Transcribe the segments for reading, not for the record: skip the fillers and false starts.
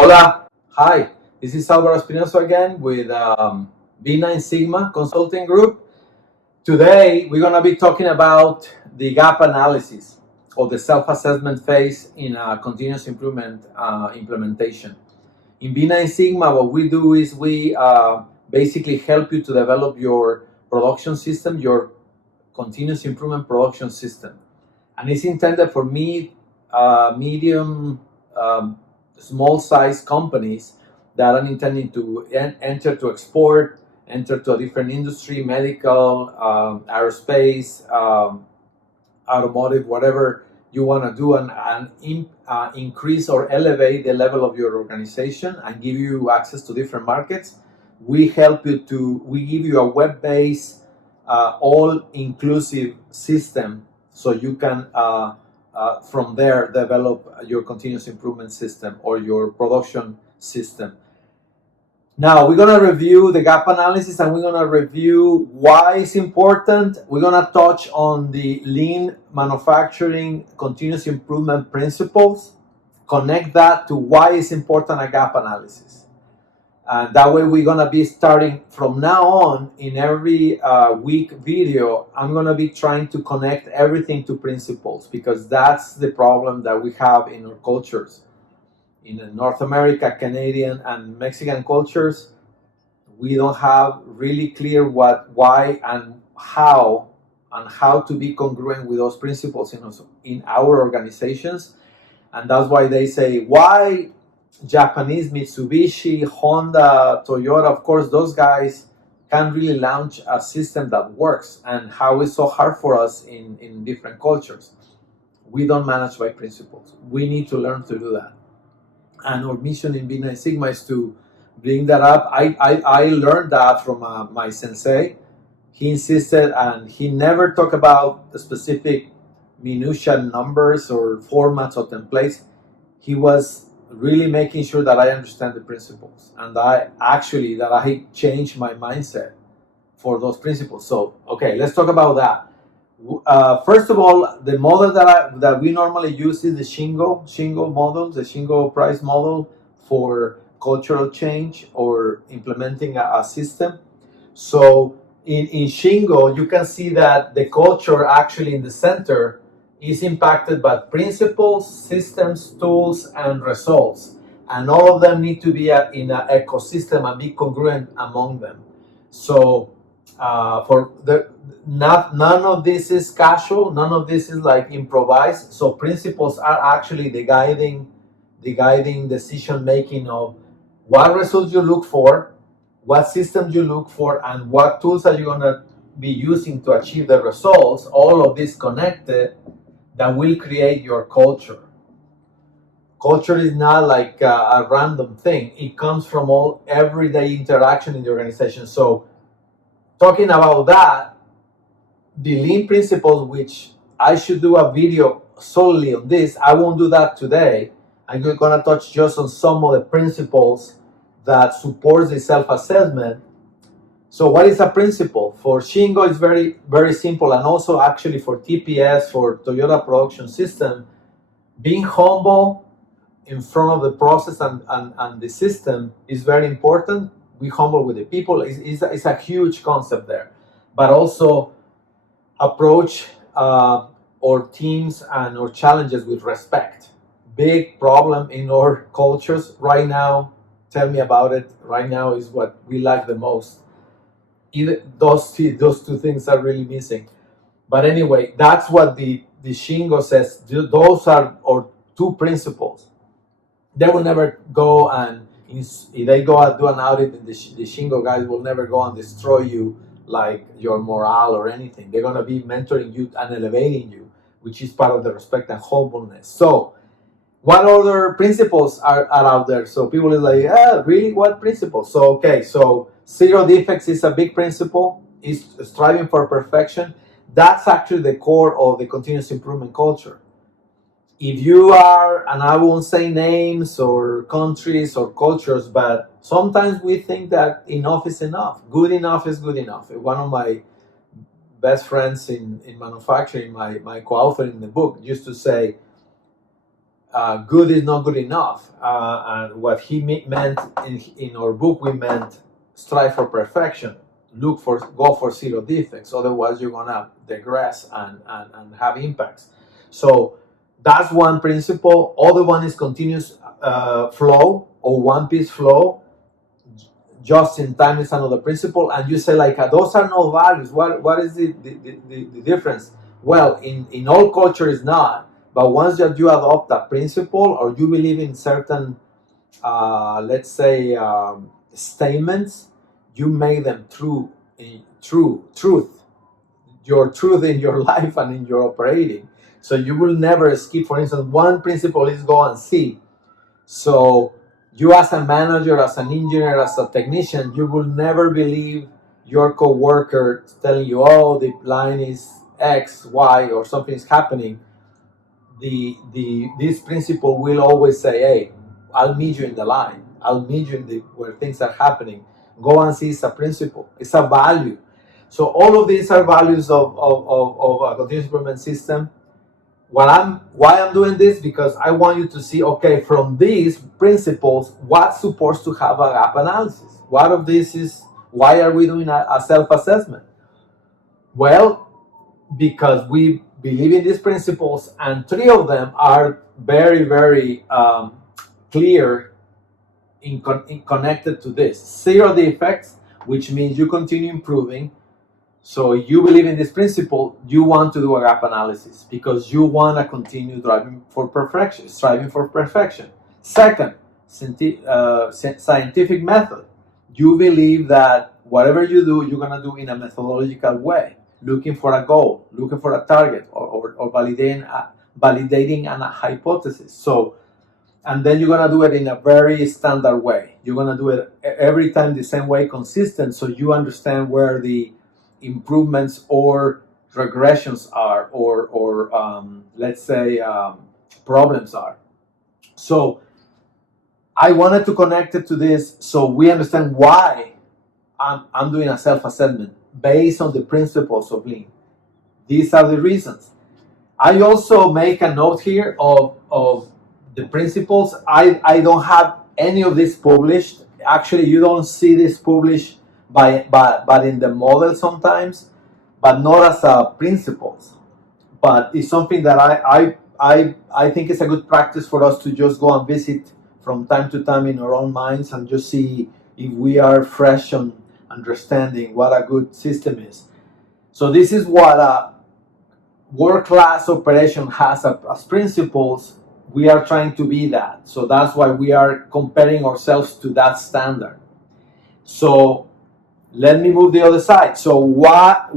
Hola, hi. This is Alvaro Espinosa again with B9 Sigma Consulting Group. Today we're going to be talking about the gap analysis or the self-assessment phase in a continuous improvement implementation. In B9 Sigma, what we do is we basically help you to develop your production system, your continuous improvement production system, and it's intended for medium, um, small size companies that are intending to enter to export, enter to a different industry, medical, aerospace, automotive, whatever you want to do, and increase or elevate the level of your organization and give you access to different markets. We give you a web-based, all-inclusive system so you can from there develop your continuous improvement system or your production system. Now we're gonna review the gap analysis and we're gonna review why it's important. We're gonna touch on the lean manufacturing continuous improvement principles, connect that to why it's important a gap analysis. And that way we're gonna be starting from now on in every week video. I'm gonna be trying to connect everything to principles because that's the problem that we have in our cultures. In North America, Canadian, and Mexican cultures, we don't have really clear why, and how to be congruent with those principles in our organizations, and that's why they say why Japanese Mitsubishi, Honda, Toyota, of course, those guys can't really launch a system that works, and how it's so hard for us in different cultures. We don't manage by principles. We need to learn to do that. And our mission in B9 Sigma is to bring that up. I learned that from my sensei. He insisted, and he never talked about the specific minutia numbers or formats or templates. He was really making sure that I understand the principles, and that I changed my mindset for those principles. So, okay, let's talk about that. First of all, the model that we normally use is the Shingo model, the Shingo price model for cultural change or implementing a system. So in Shingo, you can see that the culture actually in the center is impacted by principles, systems, tools, and results. And all of them need to be in an ecosystem and be congruent among them. So for the none of this is casual, none of this is like improvised. So principles are actually the guiding decision making of what results you look for, what systems you look for, and what tools are you going to be using to achieve the results. All of this connected that will create your culture. Culture is not like a random thing. It comes from all everyday interaction in the organization. So talking about that, the lean principles, which I should do a video solely on this, I won't do that today. I'm going to touch just on some of the principles that supports the self-assessment. So what is a principle? For Shingo, it's very, very simple, and also actually for TPS, for Toyota Production System, being humble in front of the process and the system is very important. Be humble with the people. It's a huge concept there. But also approach our teams and our challenges with respect. Big problem in our cultures right now. Tell me about it. Right now is what we lack the most. Those two things are really missing. But anyway, that's what the Shingo says. Those are our two principles. They will never go and if they go and do an audit, the Shingo guys will never go and destroy you like your morale or anything. They're gonna be mentoring you and elevating you, which is part of the respect and humbleness. So, what other principles are out there? So people are like, really, what principles? So okay, so zero defects is a big principle. Is striving for perfection. That's actually the core of the continuous improvement culture. If you are, and I won't say names or countries or cultures, but sometimes we think that enough is enough. Good enough is good enough. One of my best friends in manufacturing, my co-author in the book, used to say, good is not good enough. And what he meant in our book, we meant strive for perfection, go for zero defects. Otherwise, you're gonna digress and have impacts. So that's one principle. Other one is continuous flow or one piece flow. Just in time is another principle. And you say like those are no values. What is the difference? Well, in all culture is not. But once that you adopt a principle or you believe in certain, let's say, statements, you make them truth, your truth in your life and in your operating. So you will never skip. For instance, one principle is go and see. So you as a manager, as an engineer, as a technician, you will never believe your coworker telling you, oh, the line is X, Y, or something is happening. This principle will always say, hey, I'll meet you in the line. I'll meet you where things are happening. Go and see. It's a principle. It's a value. So all of these are values of a continuous improvement system. Why I'm doing this, because I want you to see, okay, from these principles, what's supposed to have a gap analysis? What of this is, why are we doing a self-assessment? Well, because we believe in these principles, and three of them are very, very clear in connected to this. Zero defects, which means you continue improving. So you believe in this principle, you want to do a gap analysis because you want to continue striving for perfection. Second, scientific method. You believe that whatever you do, you're going to do in a methodological way, looking for a goal, looking for a target, or validating a hypothesis. So, and then you're going to do it in a very standard way. You're going to do it every time the same way, consistent, so you understand where the improvements or regressions are, or let's say problems are. So I wanted to connect it to this so we understand why I'm doing a self-assessment based on the principles of Lean. These are the reasons. I also make a note here of the principles. I don't have any of this published. Actually, you don't see this published but in the model sometimes, but not as principles. But it's something that I think is a good practice for us to just go and visit from time to time in our own minds and just see if we are fresh on understanding what a good system is. So this is what a world-class operation has as principles. We are trying to be that. So that's why we are comparing ourselves to that standard. So let me move the other side. So what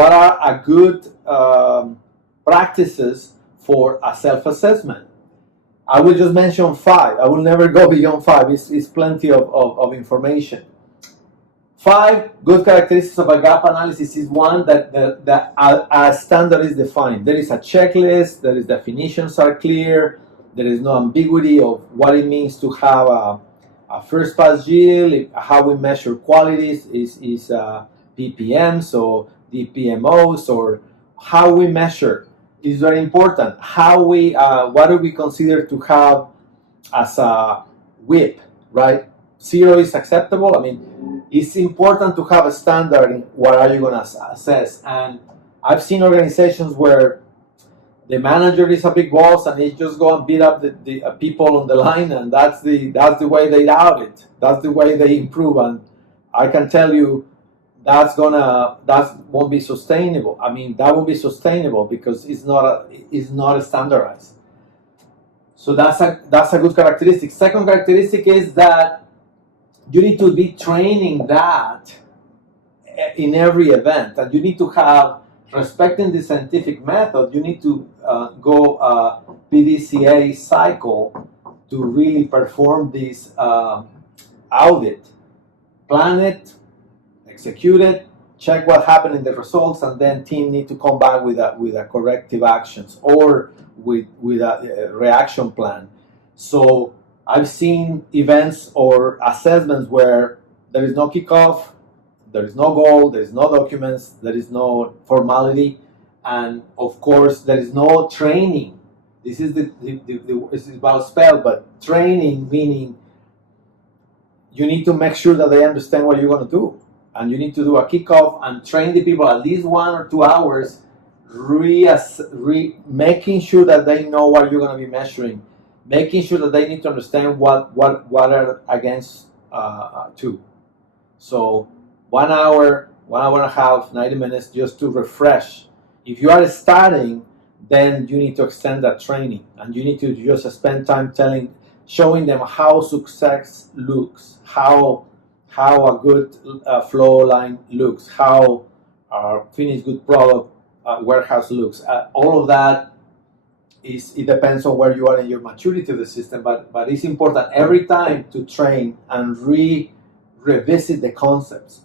are a good practices for a self-assessment? I will just mention 5. I will never go beyond 5. It's plenty of information. 5 good characteristics of a gap analysis is one that a standard is defined. There is a checklist. There is definitions are clear. There is no ambiguity of what it means to have a first pass yield. How we measure qualities is ppms or DPMOs, or how we measure is very important. How we what do we consider to have as a WIP, right? 0 is acceptable. I mean, it's important to have a standard in what are you going to assess. And I've seen organizations where the manager is a big boss and he just go and beat up the people on the line, and that's the way they audit. That's the way they improve. And I can tell you that won't be sustainable. I mean, that will be sustainable because it's not standardized. So that's a good characteristic. Second characteristic is that you need to be training that in every event, and you need to have, respecting the scientific method, you need to go a PDCA cycle to really perform this audit. Plan it, execute it, check what happened in the results, and then team need to come back with a corrective actions or with a reaction plan. So I've seen events or assessments where there is no kickoff, there is no goal, there is no documents, there is no formality, And of course, there is no training. This is this is about spell, but training meaning you need to make sure that they understand what you're going to do, and you need to do a kickoff and train the people at least 1 or 2 hours, making sure that they know what you're going to be measuring, making sure that they need to understand what are against to. So 1 hour, 1 hour and a half, 90 minutes just to refresh. If you are starting, then you need to extend that training, and you need to just spend time showing them how success looks, how a good flow line looks, how a finished good product warehouse looks. All of that it depends on where you are in your maturity of the system, but it's important every time to train and revisit the concepts.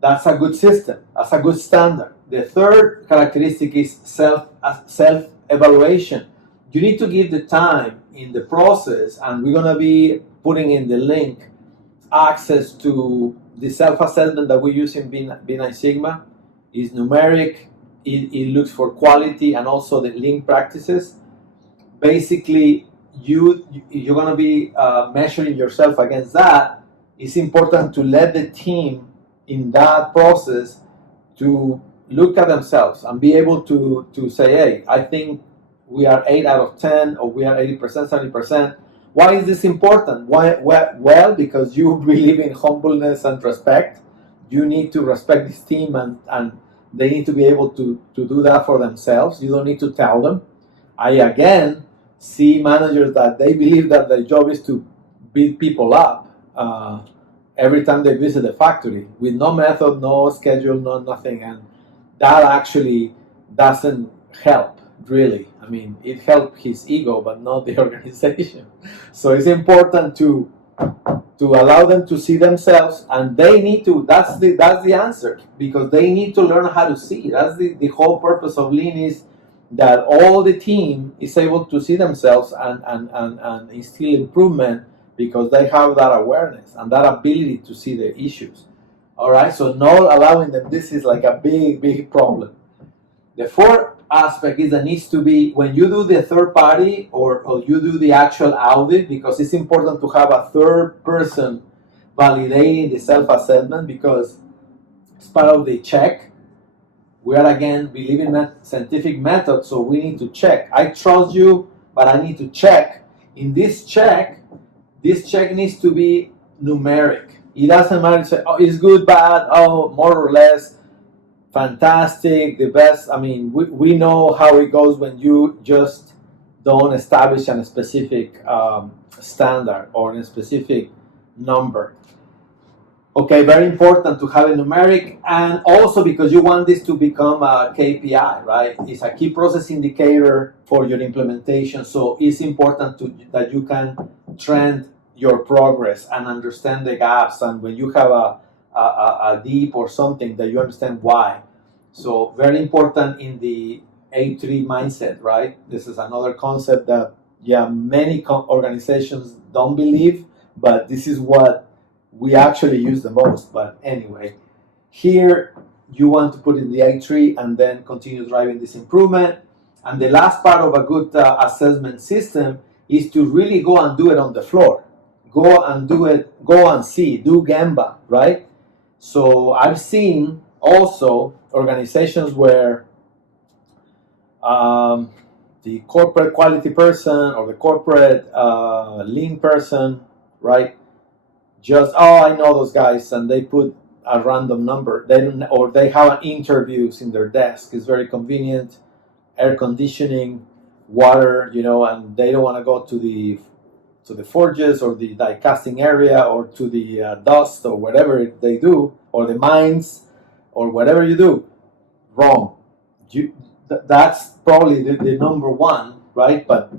That's a good system. That's a good standard. The third characteristic is self-evaluation. You need to give the time in the process, and we're going to be putting in the link access to the self-assessment that we use in B9 Sigma. Is numeric. It looks for quality and also the lean practices. Basically, you're going to be measuring yourself against that. It's important to let the team in that process to look at themselves and be able to say, hey, I think we are 8 out of 10, or we are 80%, 70%. Why is this important? Why? Well, because you believe in humbleness and respect. You need to respect this team, and they need to be able to do that for themselves. You don't need to tell them. I, again, see managers that they believe that their job is to beat people up every time they visit the factory with no method, no schedule, no nothing. And that actually doesn't help, really. I mean, it helped his ego, but not the organization. So it's important to allow them to see themselves, and they need to, that's the answer, because they need to learn how to see. That's the whole purpose of Lean, is that all the team is able to see themselves and instill improvement, because they have that awareness and that ability to see the issues. All right, so not allowing them, this is like a big problem. The fourth aspect is that needs to be, when you do the third party or you do the actual audit, because it's important to have a third person validating the self-assessment, because it's part of the check. We are, again, believing in scientific method, so we need to check. I trust you, but I need to check. In this check needs to be numeric. It doesn't matter to say, oh, it's good, bad, oh, more or less, fantastic, the best. I mean, we know how it goes when you just don't establish a specific standard or a specific number. Okay, very important to have a numeric, and also because you want this to become a KPI, right? It's a key process indicator for your implementation, so it's important that you can trend your progress and understand the gaps, and when you have a dip or something, that you understand why. So very important in the A3 mindset, right? This is another concept that, many organizations don't believe, but this is what we actually use the most. But anyway, here you want to put in the A3 and then continue driving this improvement. And the last part of a good assessment system is to really go and do it on the floor. Go and do it, go and see, do Gemba, right? So I've seen also organizations where the corporate quality person or the corporate lean person, right? Just, oh, I know those guys, and they put a random number. They have interviews in their desk. It's very convenient, air conditioning, water, and they don't want to go to the forges or the die casting area or to the dust or whatever they do, or the mines or whatever you do. Wrong. That's probably the number one, right? But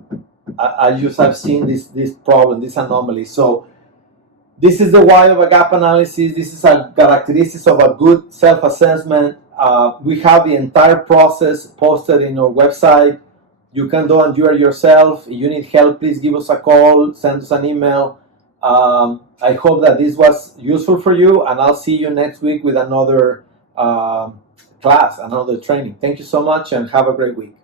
I just have seen this problem, this anomaly. So this is the why of a gap analysis. This is a characteristics of a good self-assessment. We have the entire process posted in our website. You can do and do it yourself. If you need help, please give us a call, send us an email. I hope that this was useful for you, and I'll see you next week with another class, another training. Thank you so much and have a great week.